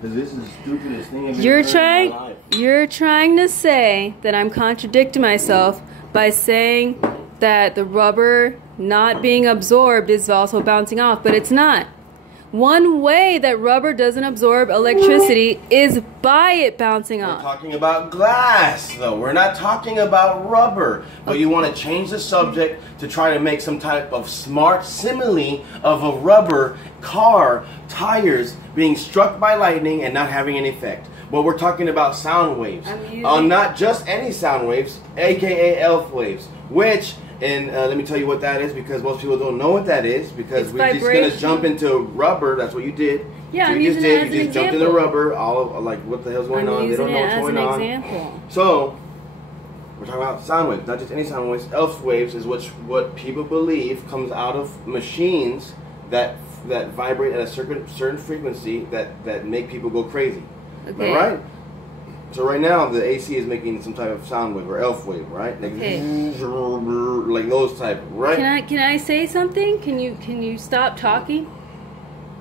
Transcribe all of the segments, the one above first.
Because this is the stupidest thing I've ever heard in my life. You're trying to say that I'm contradicting myself by saying that the rubber not being absorbed is also bouncing off, but it's not. One way that rubber doesn't absorb electricity is by it bouncing off. We're talking about glass, though. We're not talking about rubber. But you want to change the subject to try to make some type of smart simile of a rubber car tires being struck by lightning and not having an effect. But we're talking about sound waves. Not just any sound waves, aka ELF waves, which... And let me tell you what that is, because most people don't know what that is, because we're just going to jump into rubber. That's what you did. Yeah, so you just jumped into rubber. All of, like, what the hell's going on? They don't know what's going on. Example. So we're talking about sound waves, not just any sound waves. ELF waves is what people believe comes out of machines that vibrate at a certain frequency that make people go crazy. Okay. Am I right? So right now the AC is making some type of sound wave or ELF wave, right? Like, okay. Like those type, right? Can I say something? Can you stop talking?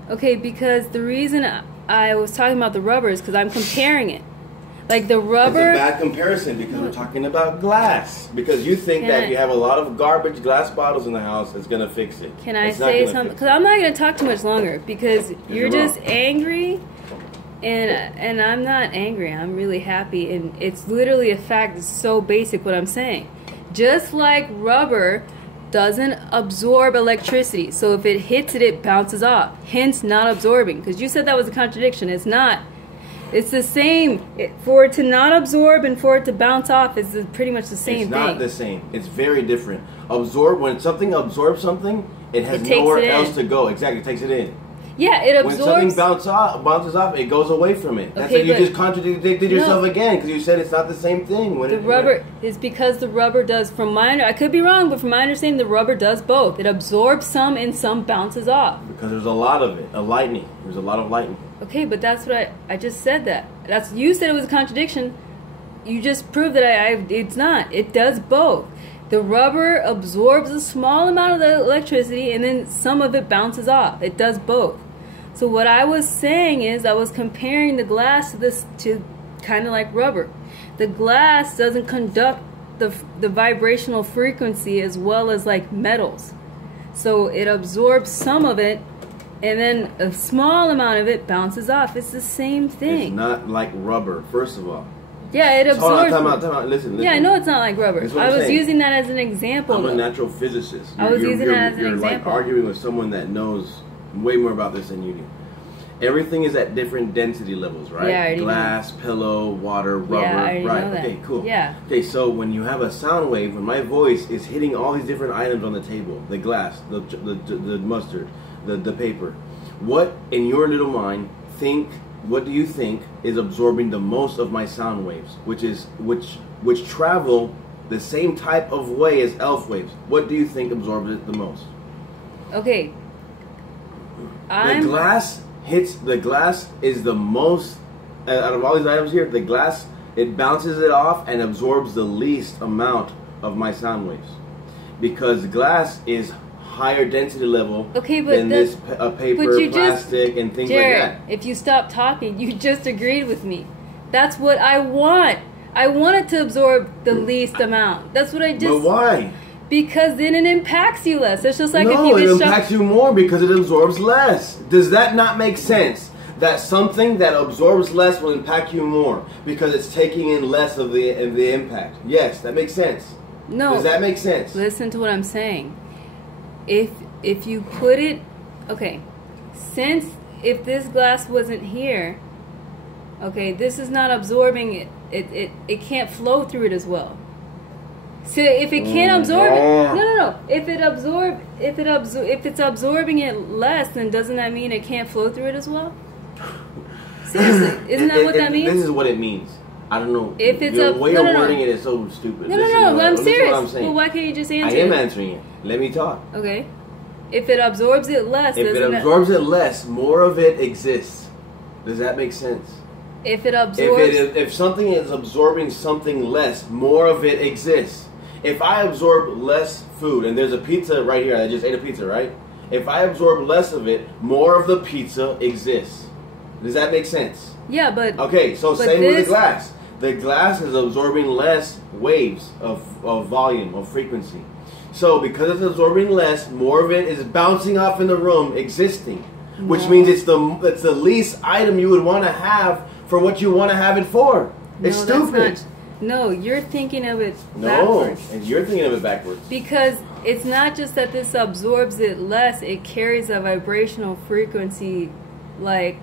Okay, because the reason I was talking about the rubber is because I'm comparing it. Like the rubber. It's a bad comparison because we're talking about glass. Because you think that if you have a lot of garbage glass bottles in the house, it's gonna fix it. Can I say something? Because I'm not gonna talk too much longer because you're just angry. And I'm not angry. I'm really happy, and it's literally a fact. It's so basic what I'm saying. Just like rubber doesn't absorb electricity, so if it hits it, it bounces off. Hence, not absorbing. Because you said that was a contradiction. It's not. It's the same. For it to not absorb and for it to bounce off is pretty much the same thing. It's not the same. It's very different. When something absorbs something, it has nowhere else to go. Exactly, it takes it in. Yeah, it absorbs. When something bounces off, it goes away from it. That's like you just contradicted yourself again because you said it's not the same thing. The rubber is because the rubber does. I could be wrong, but from my understanding, the rubber does both. It absorbs some and some bounces off. Because there's a lot of it. Lightning. There's a lot of lightning. Okay, but that's what I just said that. You said it was a contradiction. You just proved that it's not. It does both. The rubber absorbs a small amount of the electricity and then some of it bounces off. It does both. So what I was saying is I was comparing the glass to kind of like rubber. The glass doesn't conduct the vibrational frequency as well as like metals. So it absorbs some of it and then a small amount of it bounces off. It's the same thing. It's not like rubber, first of all. Yeah, it absorbs. Time out. Listen. Yeah, I know it's not like rubber. I was using that as an example. I'm a natural physicist. I was using that as an example. You're like arguing with someone that knows way more about this than you do. Everything is at different density levels, right? Yeah, I already Glass, pillow, water, rubber. Yeah, I already right. know that. Okay, cool. Yeah. Okay, so when you have a sound wave, when my voice is hitting all these different items on the table, the glass, the mustard, the paper, what in your little mind what do you think is absorbing the most of my sound waves, which travel the same type of way as ELF waves? What do you think absorbs it the most? Okay. The glass is the most out of all these items here. The glass, it bounces it off and absorbs the least amount of my sound waves because glass is higher density level than this paper, plastic, and things Jared, like that. If you stop talking, you just agreed with me. That's what I want. I want it to absorb the least amount. That's what I just. But why? Because then it impacts you less. It's just like if no, you it impacts you more because it absorbs less. Does that not make sense? That something that absorbs less will impact you more because it's taking in less of the impact. Yes, that makes sense. No. Does that make sense? Listen to what I'm saying. If you put it, okay, since if this glass wasn't here, okay, this is not absorbing it. It can't flow through it as well. So if it can't absorb it, no. If it's absorbing it less, then doesn't that mean it can't flow through it as well? Seriously, isn't that what that means? This is what it means. I don't know. If it's the way you're wording it is so stupid. No, I'm serious. Well, why can't you just answer it? I am answering it. Let me talk. Okay. If it absorbs it less, if it absorbs it less, more of it exists. Does that make sense? If it absorbs, if something is absorbing something less, more of it exists. If I absorb less food, and there's a pizza right here, I just ate a pizza, right? If I absorb less of it, more of the pizza exists. Does that make sense? Yeah, but Okay, so but same with the this- glass. The glass is absorbing less waves of volume, of frequency. So because it's absorbing less, more of it is bouncing off in the room, existing. Which No. means it's the least item you would want to have for what you want to have it for. It's No, that's stupid. not- no, you're thinking of it No, backwards. and you're thinking of it backwards. Because it's not just that this absorbs it less, it carries a vibrational frequency like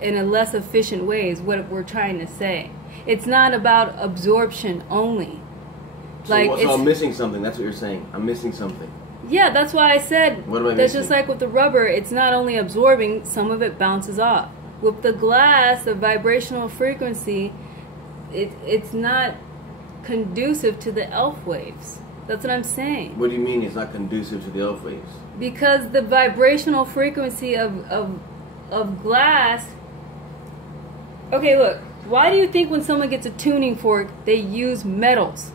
in a less efficient way is what we're trying to say. It's not about absorption only. So, so I'm missing something. That's what you're saying. I'm missing something. Yeah, that's why I said What am I that's missing? just like with the rubber, it's not only absorbing, some of it bounces off. With the glass, the vibrational frequency, it's not conducive to the ELF waves. That's what I'm saying. What do you mean it's not conducive to the ELF waves? Because the vibrational frequency of glass. Okay, look. Why do you think when someone gets a tuning fork, they use metals?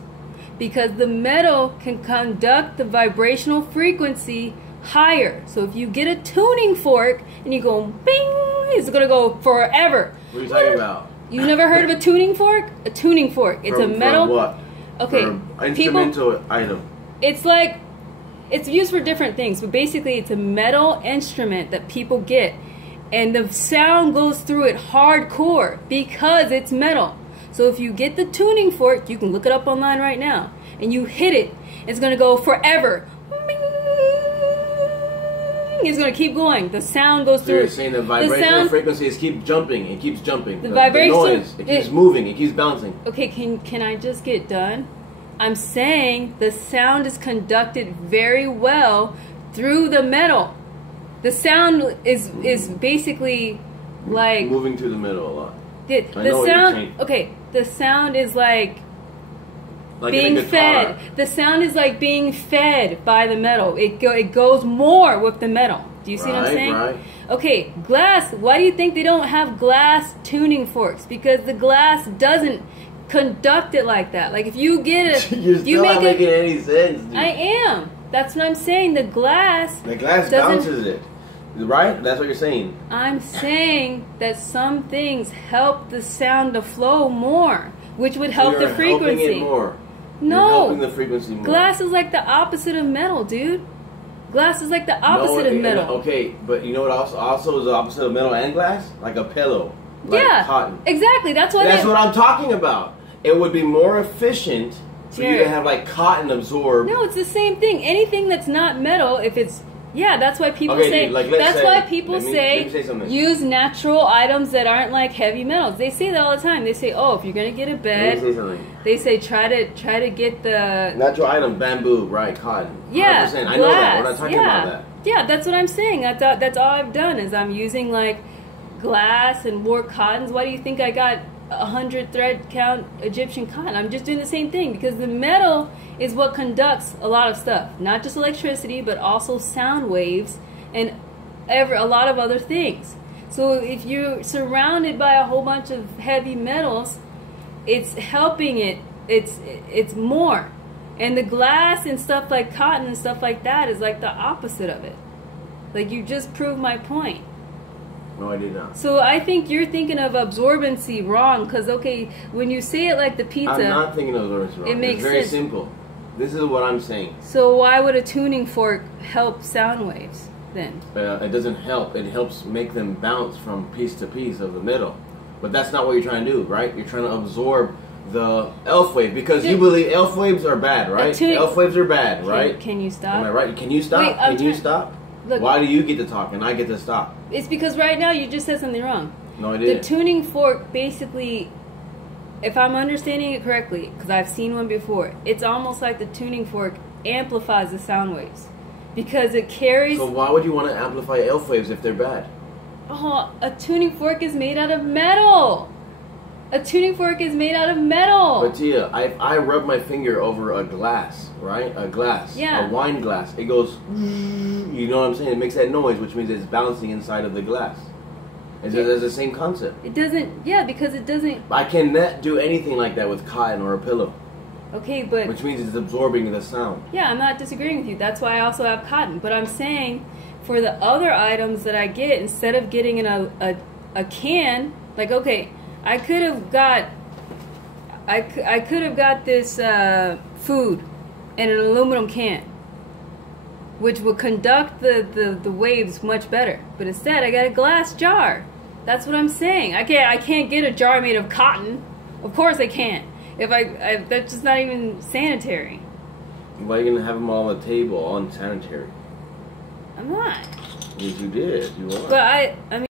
Because the metal can conduct the vibrational frequency higher. So if you get a tuning fork and you go bing, it's gonna go forever. What are you talking about? You never heard of a tuning fork? A tuning fork. It's a metal. From what? Okay, From people. instrumental item. It's like, it's used for different things, but basically it's a metal instrument that people get, and the sound goes through it hardcore because it's metal. So if you get the tuning fork, you can look it up online right now, and you hit it, it's going to go forever. It's going to keep going. The sound goes So through you're it. saying the The vibrational sound- frequency is keep jumping. It keeps jumping. The vibration- noise. It keeps moving. It keeps bouncing. Okay, can I just get done? I'm saying the sound is conducted very well through the metal. The sound is basically like Moving through the middle a lot. the I know what you're sound. saying. Okay, the sound is like Like being in a guitar. fed. The sound is like being fed by the metal. It goes more with the metal. Do you see what I'm Right, saying? right. Okay, glass. Why do you think they don't have glass tuning forks? Because the glass doesn't conduct it like that. Like if you get a, You're you still make not a, making any sense, dude. I am. That's what I'm saying. The glass. The glass doesn't- bounces it. Right? That's what you're saying. I'm saying that some things help the sound to flow more, which would help You're the frequency. helping it more. No. You're helping the frequency more. Glass is like the opposite of metal, dude. Glass is like the opposite of metal. Okay, but you know what also is the opposite of metal and glass? Like a pillow. Like Yeah, cotton. exactly. That's why. That's what I'm talking about. It would be more efficient for you Jared. to have like cotton absorb. No, it's the same thing. Anything that's not metal, if it's that's why people Okay, say. dude, like, let's that's say- why people let me say something. use natural items that aren't like heavy metals. They say that all the time. They say, oh, if you're gonna get a Let me bed, say something. they say try to get the Natural item, bamboo, right? Cotton. Yeah, 100%. I know that. We're not glass, talking yeah. about that. Yeah, that's what I'm saying. That's all I've done is I'm using like glass and more cottons. Why do you think I got 100 thread count Egyptian cotton? I'm just doing the same thing because the metal is what conducts a lot of stuff, not just electricity, but also sound waves and a lot of other things. So if you're surrounded by a whole bunch of heavy metals, it's helping it. It's more. And the glass and stuff like cotton and stuff like that is like the opposite of it. Like you just proved my point. No, I did not. So I think you're thinking of absorbency wrong because, okay, when you say it like the pizza, I'm not thinking of those wrong. It makes It's very sense. simple. This is what I'm saying. so why would a tuning fork help sound waves then? It doesn't help. It helps make them bounce from piece to piece of the middle. But that's not what you're trying to do, right? You're trying to absorb the ELF wave because you believe ELF waves are bad, right? ELF waves are bad, right? Can you stop? Am I right? Can you stop? Wait, I'm Can you trying- stop? Look. Why do you get to talk and I get to stop? It's because right now you just said something wrong. No, I The didn't. tuning fork basically, if I'm understanding it correctly, because I've seen one before, it's almost like the tuning fork amplifies the sound waves because it carries. So why would you want to amplify ELF waves if they're bad? Oh, a tuning fork is made out of metal. A tuning fork is made out of metal. But Tia, I rub my finger over a glass, right? A glass. Yeah. A wine glass. It goes, you know what I'm saying? It makes that noise, which means it's bouncing inside of the glass. It's the same concept. It doesn't. Yeah, because it doesn't. I cannot do anything like that with cotton or a pillow. Okay, but Which means it's absorbing the sound. yeah, I'm not disagreeing with you. That's why I also have cotton. But I'm saying for the other items that I get, instead of getting in a can, like, okay, I could have got this food in an aluminum can, which would conduct the waves much better. But instead, I got a glass jar. That's what I'm saying. I can't get a jar made of cotton. Of course I can't. That's just not even sanitary. Why are you gonna have them all on the table, unsanitary? I'm not. Yes, you did. You are. But I mean.